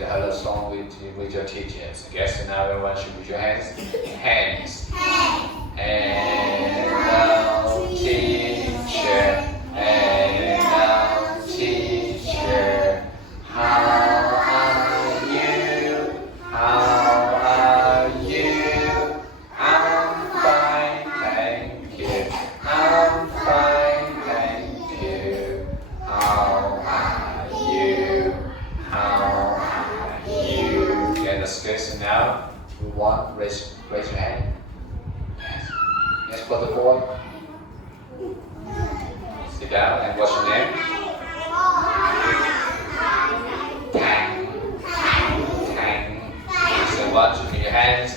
the hello song with your teachers. Okay, so now everyone should put your hands. Hands. Hello, teacher. Hello, teacher. How are you? How are you? I'm fine, thank you. I'm fine, thank you. How are you? How are you? Okay, that's good. So now, we want raise your hand. Yes. Yes, for the boy. Sit down and what's your name? Tang. So what? Show me your hands.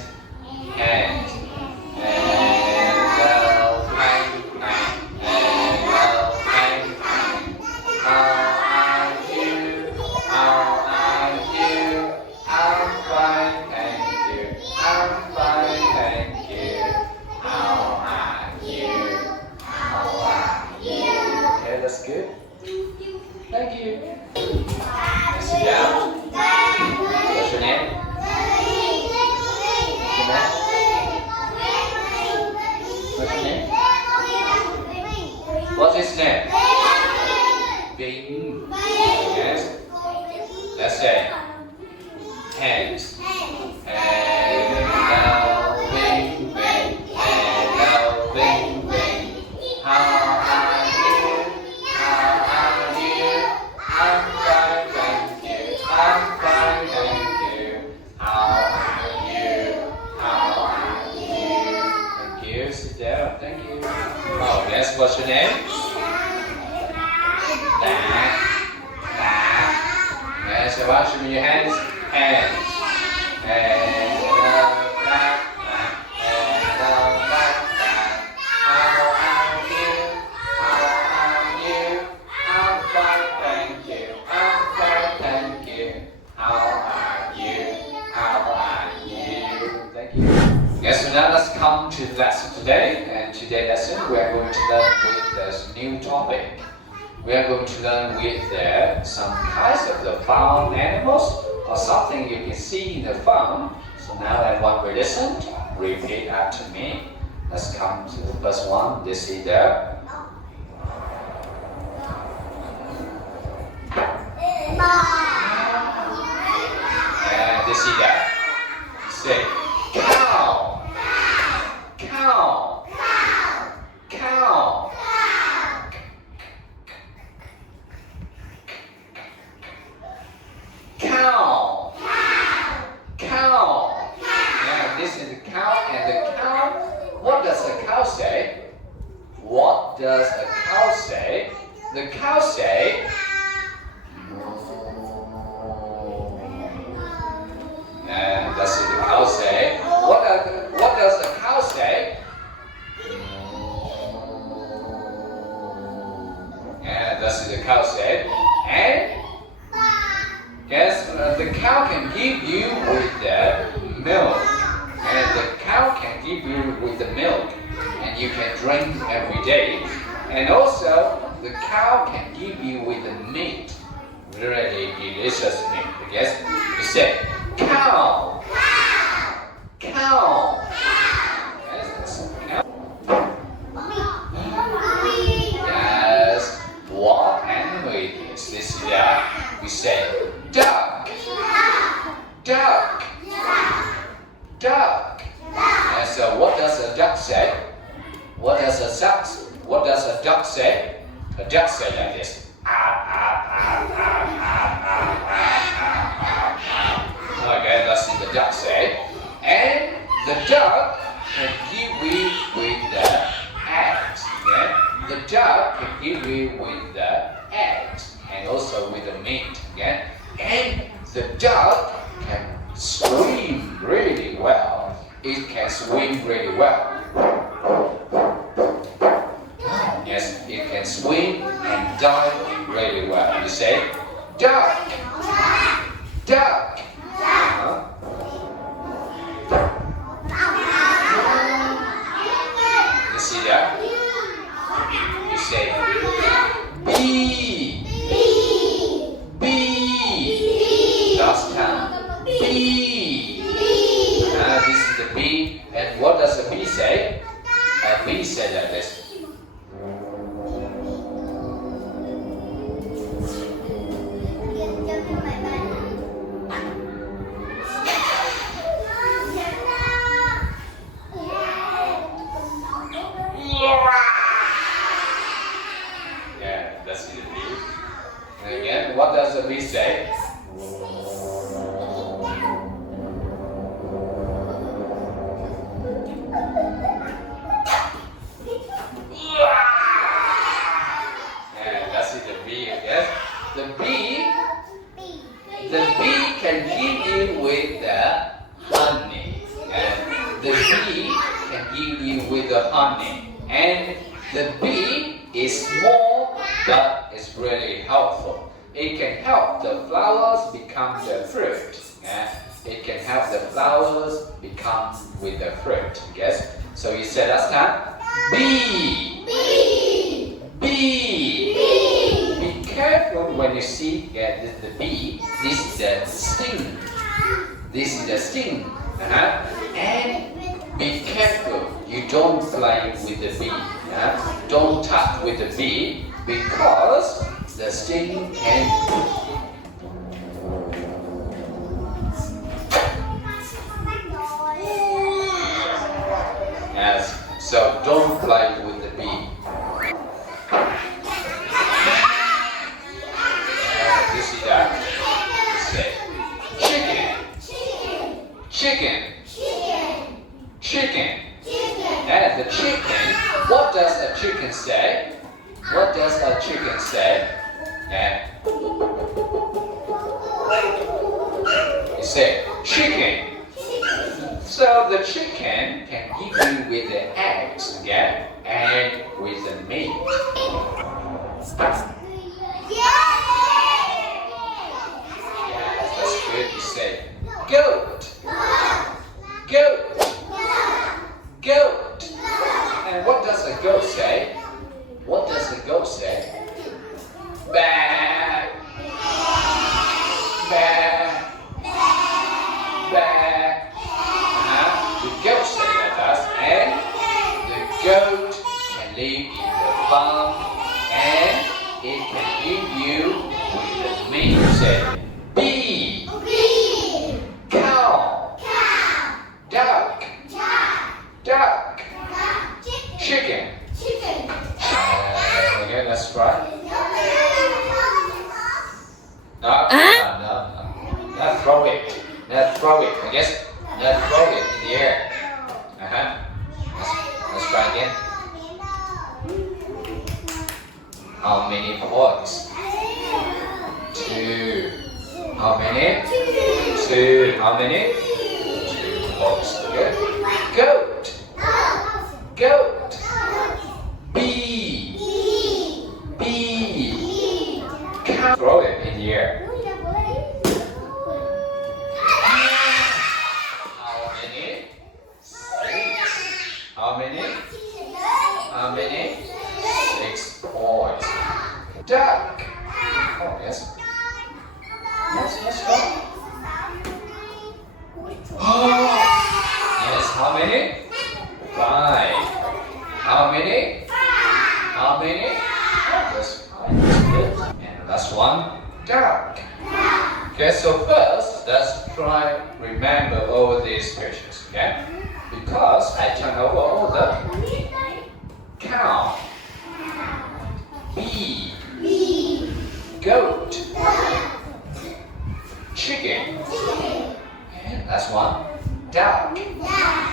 Hands. That's good. Thank you. Sit down. What's your name? What's your name? What's his name? Bing. Yes. Let's say hands. Hello, Bing, Bing. Hello, Bing, Bing. How are you? I'm fine, thank you. I'm fine, thank you. How are you? How are you? Thank you. Sit down. Thank you. Oh, yes. What's your name? Yes. So why show me your hands? Hands. Yes, so now let's come to the lesson today. And today's lesson we are going to learn with this new topic. We are going to learn with some kinds of the farm animals or something you can see in the farm. So now everyone will listen, repeat after me. Let's come to the first one. This is the and this is the say cow. Cow. Cow. Cow. Cow. Yeah, this is the cow, and the cow. What does the cow say? What does a cow say? The cow say. And that's what the cow say. What does the cow say? And that's what the cow said. And yes, the cow can give you with the milk. And the cow can give you with the milk. And you can drink every day. And also, the cow can give you with the meat. Really delicious meat. Yes, you say cow. Cow. Yes, that's cow. Yes. What animal it is? This is that. We say duck. Duck. Duck. And so what does a duck say? What does a duck say? A duck say like this. Okay, that's what the duck say. And the duck can give you with the eggs. Okay? The duck can give you with the eggs and also with the meat. Okay? And the duck can swim really well. It can swim really well. Yes, it can swim and dive really well. You say duck. Duck. You see that? You say bee. Bee. Last time. bee. And what does a bee say? A bee said like this. Yeah, that's the bee. And again, what does the bee say? The bee can give you with the honey. And the bee can give you with the honey. And the bee is small, but it's really helpful. It can help the flowers become the fruit. It can help the flowers become with the fruit. Yes? So you said last time, bee. Bee. Bee. Bee. Be careful when you see the bee. This is the sting. This is the sting. And be careful. You don't play with the bee. Don't touch with the bee because the sting can. Yes. So don't play with the bee. You see that? Chicken. And the chicken, what does a chicken say? What does a chicken say? Yeah. You say chicken. So the chicken can give you with the eggs, yeah, and with the meat. Yes, that's good. You say goat. And what does a goat say? What does the goat say? Bah. Bah. Bah. The goat say like that, and the goat can live in the farm, and it can give you with the meat. You say bee. Cow. Duck. Chicken. Okay, let's try. No. Not throw it. I guess. Not throw it in the air. Let's try again. How many points? 2. How many? 2. How many? 2 points. Good. Goat. Bee. Cow. Throw it in the air. How many? 6. How many? 6 points. Duck. Oh, yes. Let's go. Oh. Yes, how many? 5. How many? That's 5. And last one, duck. Okay, so first, let's try remember all these pictures, okay? Because I turn over all the cow, bee, goat, chicken, and last one, duck.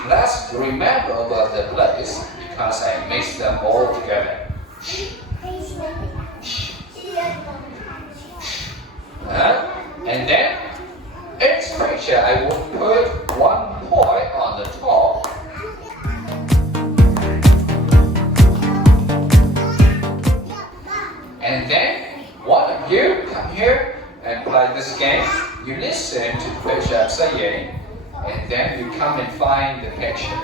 Let's remember about the place because I mixed them all together. And then each picture I will put 1 point on the top. And then one of you come here and play this game. You listen to the picture I'm saying, and then you come and find the picture.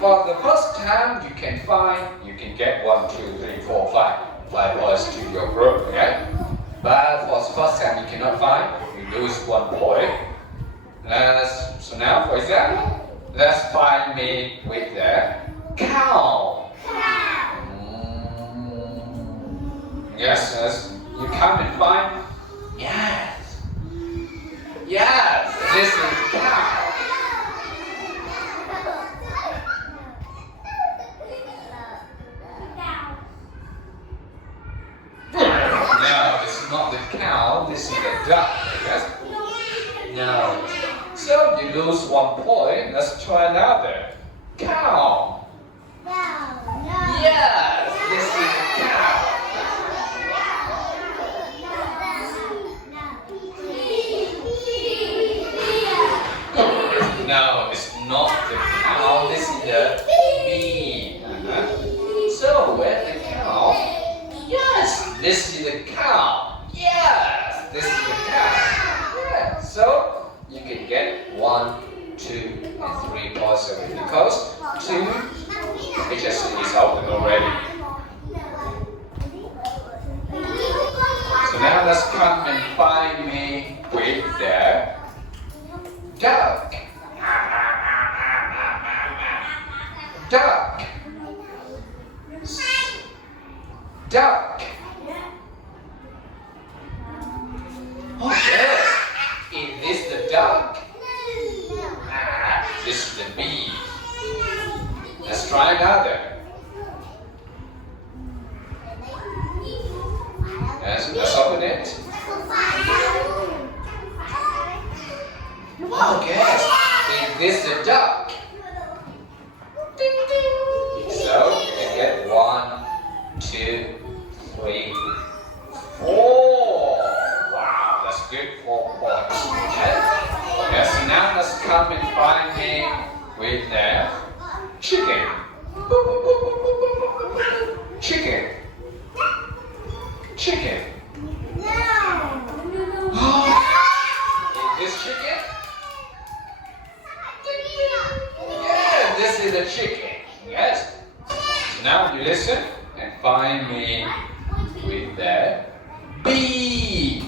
For the first time, you can get 1, 2, 3, 4, 5 points to your group, okay? But for the first time you cannot find, you lose 1 point. So now, for example, Let's find me with the cow. Yes, you come and find. Yes. Yes, this is the cow. No, it's not the cow. This is the duck. Yes. No. So you lose 1 point. Let's try another. Cow. Yes, this is the cow. No, it's not the cow. This is the bee. So where's the cow? Yes, this is the cow. Yes, this is the cow. Yeah. So you can get 1, 2, and 3 points of it because 2 it just is open already. So now let's come and find me with the duck. Duck. Duck. Oh yes, is this the duck? This is the bee. Let's try another. Yes, let's open it. Oh yes, is this the duck? Ding ding. So you can get 1, 2, 3, 4. Wow, that's good. 4 points. Yes, so now let's come and find me with the chicken. Chicken. Chicken. Is this chicken? Yeah, this is a chicken. Yes. Now you listen and find me with the bee.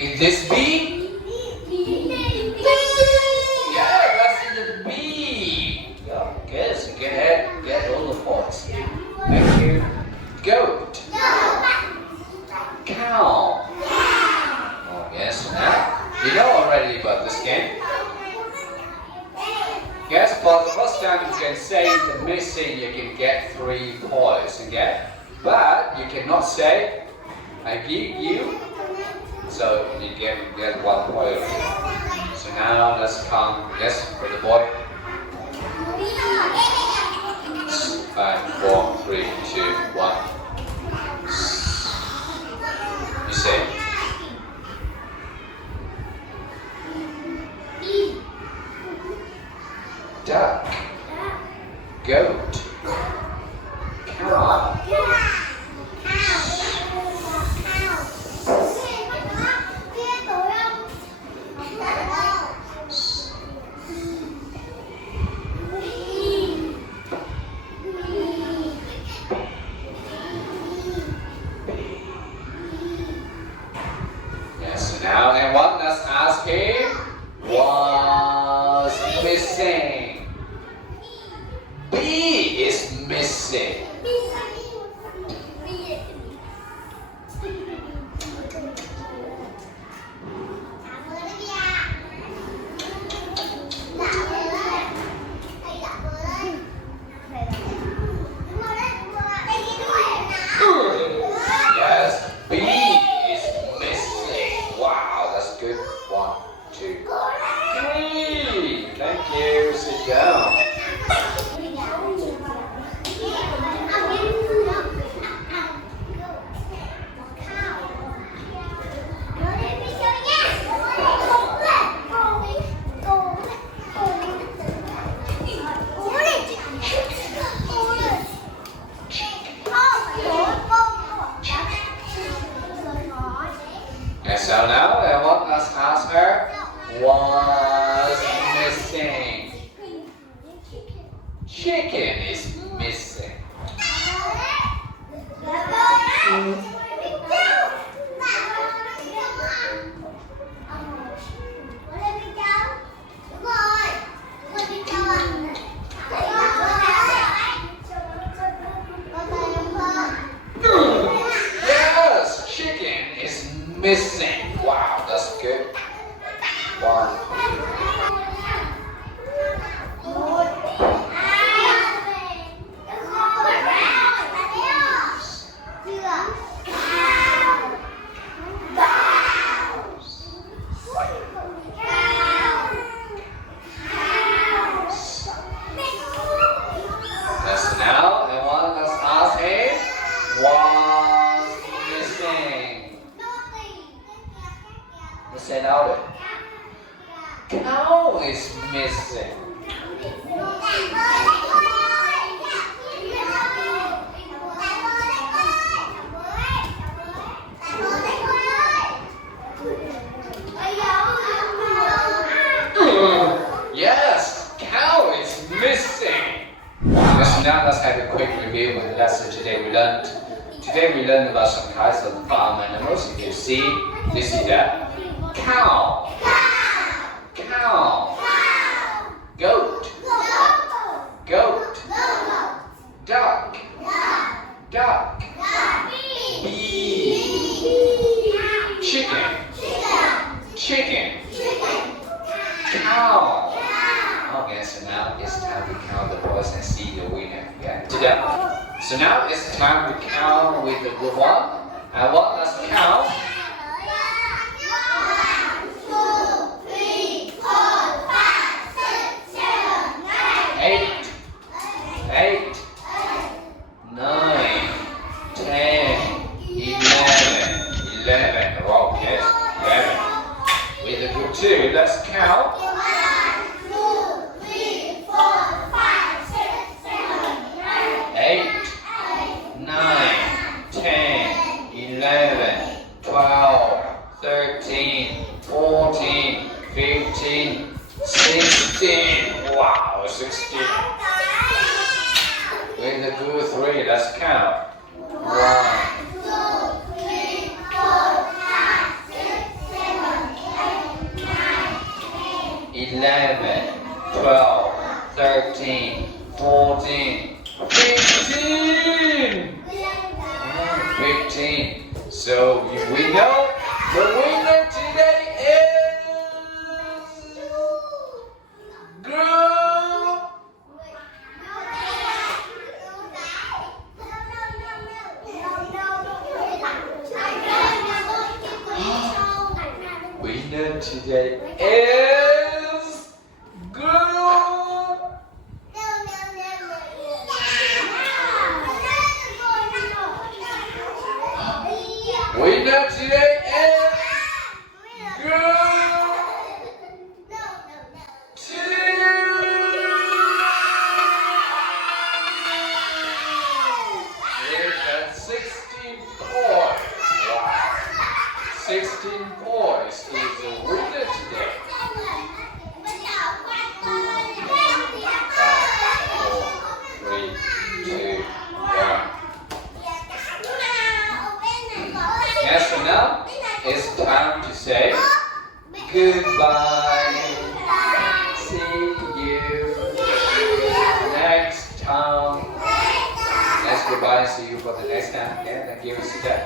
Is this bee? Yeah, that's the bee. Yes, you can get all the points. Thank you. Goat. Cow. Oh yes, now you know already about this game. Yes, for the first time you can say the missing you can get 3 points again. But you cannot say I give you, so you get 1 point. So now let's come, yes, for the boy. 5, 4, 3, 2, 1. You say duck, goat, cow. Yes, now and what? Let's ask him. What's missing? B is missing. Yes, B is missing. Wow, that's good. 1, 2, 3. Thank you. Sit down. And so now I want us to ask her, what's missing? Chicken is missing. missing. Wow, that's good. 1. Yes, now everyone, let's ask him. What's missing? Let's say louder. Cow is missing. Yes, cow is missing. Now let's have a quick review of the lesson today we learned. Today we learned about some kinds of farm animals. You can see, this is the cow, cow, goat, goat, duck, duck, bee, chicken, chicken, cow. Okay, so now it's time to count the boys and see the winner. Yeah, today. So now it's time to count with the good one. And what? Let's count. 8, 8, 9, 10, 11. Oh yes, 11. With the good 2, let's count. 8, 9, 10, 11, 12, 13, 14, 15, 16. Wow, 16. With the good 3, let's count. 1, 11, 12, 13, 14, 15. 15. So we know the winner today is group. Winner today is group. Winner today is group 2. With the 16 points. Wow. 16 points is the winner today. 5, 4, 3, 2, 1. Yes, so now it's time to say goodbye. See you next time. Let's goodbye and see you for the next time. Yeah, thank you. See that.